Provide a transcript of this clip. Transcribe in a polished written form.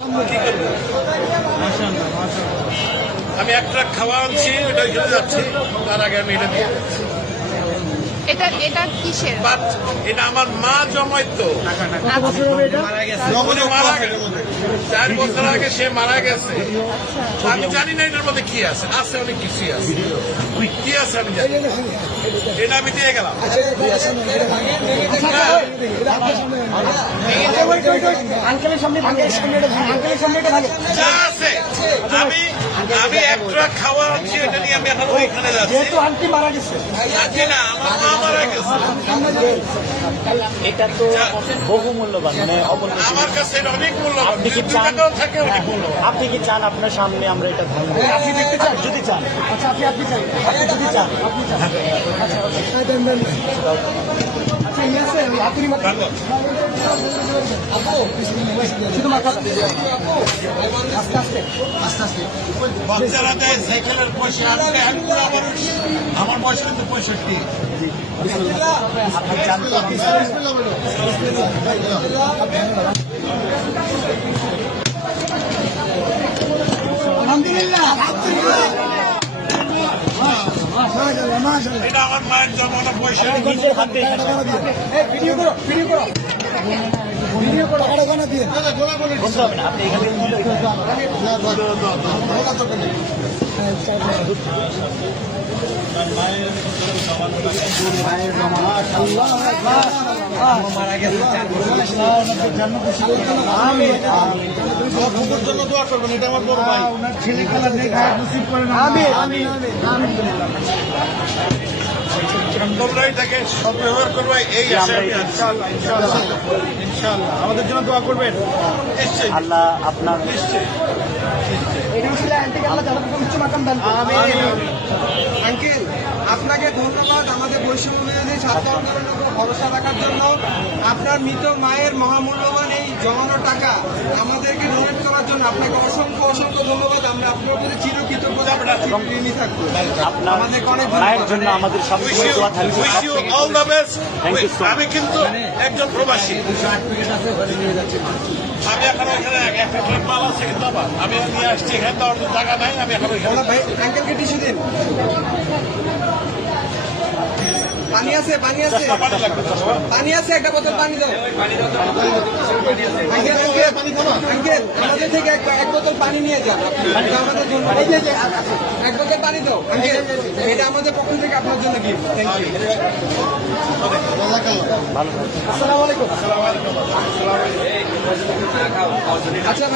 আমি এক ট্রাক খাওয়া আনছি, ওটা ওইখানে যাচ্ছি, তার আগে আমি এটা দিয়ে এটা কিসের? বাট এটা আমার মা জমাইতো, মারা গেছে 4 বছর আগে, সে মারা গেছে। আমি জানি না এটার মধ্যে কি আছে, আছে অনেক কিছুই আছে, কি আছে আমি জানি, এটা আমি দিয়ে গেলাম। যা আছে আমি এক ট্রাক খাওয়া আনছি, এটা নিয়ে আমি এখন ওইখানে যাচ্ছি। মারা গেছে, না, আমার মা মারা গেছে। এটা তো বহু মূল্যবান, মানে অমূল্য। আমার কাছে এটা অনেক মূল্যবান, আপনি কি 2 চান, টাকাও থাকে অনেক মূল্যবান। আপনি কি চান আপনার সামনে আমরা এটা ভাঙবো? আপনি দেখতে চান? যদি চান, আচ্ছা আপনি চান, আপনি যদি চান, আপনি চান, আচ্ছা দেন দেন, আচ্ছা ইয়ে আছে, আপনি শুধু মাথা আস্তে আস্তে আস্তে আস্তে। বাচ্চারা দেয় সাইকেলের পয়সা, আনতে আমি বুড়া মানুষ, আমার বয়স কিন্তু 65। আপনি চান তো আপনি এটা আমার মায়ের জমানো পয়সা। নিজের হাতে বলতে হবে না, আপনি এখান থেকে মারা গেছে 4 বছর। জন্য দোয়া করবেন, এটা আমার বড় ভাই। ছেলে খেলা দেখে নসিব করে না। তোমরা এটাকে সদ্ব্যবহার করবে, এই আশা আমি আছি। ইনশাআল্লাহ আমাদের জন্য দোয়া করবেন। নিশ্চয়ই আল্লাহ আপনার নিশ্চয়ই। আঙ্কেল, আপনাকে ধন্যবাদ আমাদের বৈষম্য বিরোধী ছাত্র আন্দোলনের উপর ভরসা রাখার জন্য। আপনার মৃত মায়ের মহামূল্যবান এই জমানো টাকা আমাদেরকে ডোনেট করার জন্য আপনাকে অসংখ্য অসংখ্য ধন্যবাদ। আমরা আপনার প্রতি চিরকৃতজ্ঞতা ঋণী থাকবো। আপনার আমাদেরকে অনেক মায়ের জন্য আমাদের সবসময় দোয়া থাকবে। Wish you all the best. Thank you so much. আমি কিন্তু একজন প্রবাসী, আমি এখন ওইখানে এক ট্রাক মাল আছে, কিন্তু আমি নিয়ে আসছি এখানে, তো অন্য জায়গা নাই, আমি এখন ওইখানে। ভাই আঙ্কেলকে টিস্যু দিন। পানি আছে, পানি আছে, পানি লাগবে তো। পানি আছে, একটা বোতল পানি দাও। আঙ্কেল আঙ্কেল আমাদের থেকে এক বোতল পানি নিয়ে যান, এটা আমাদের জন্য। এক বোতল পানি দাও আঙ্কেল, এটা আমাদের পক্ষ থেকে আপনার জন্য গিফট। Thank you. আসসালামু আলাইকুম। আচ্ছা।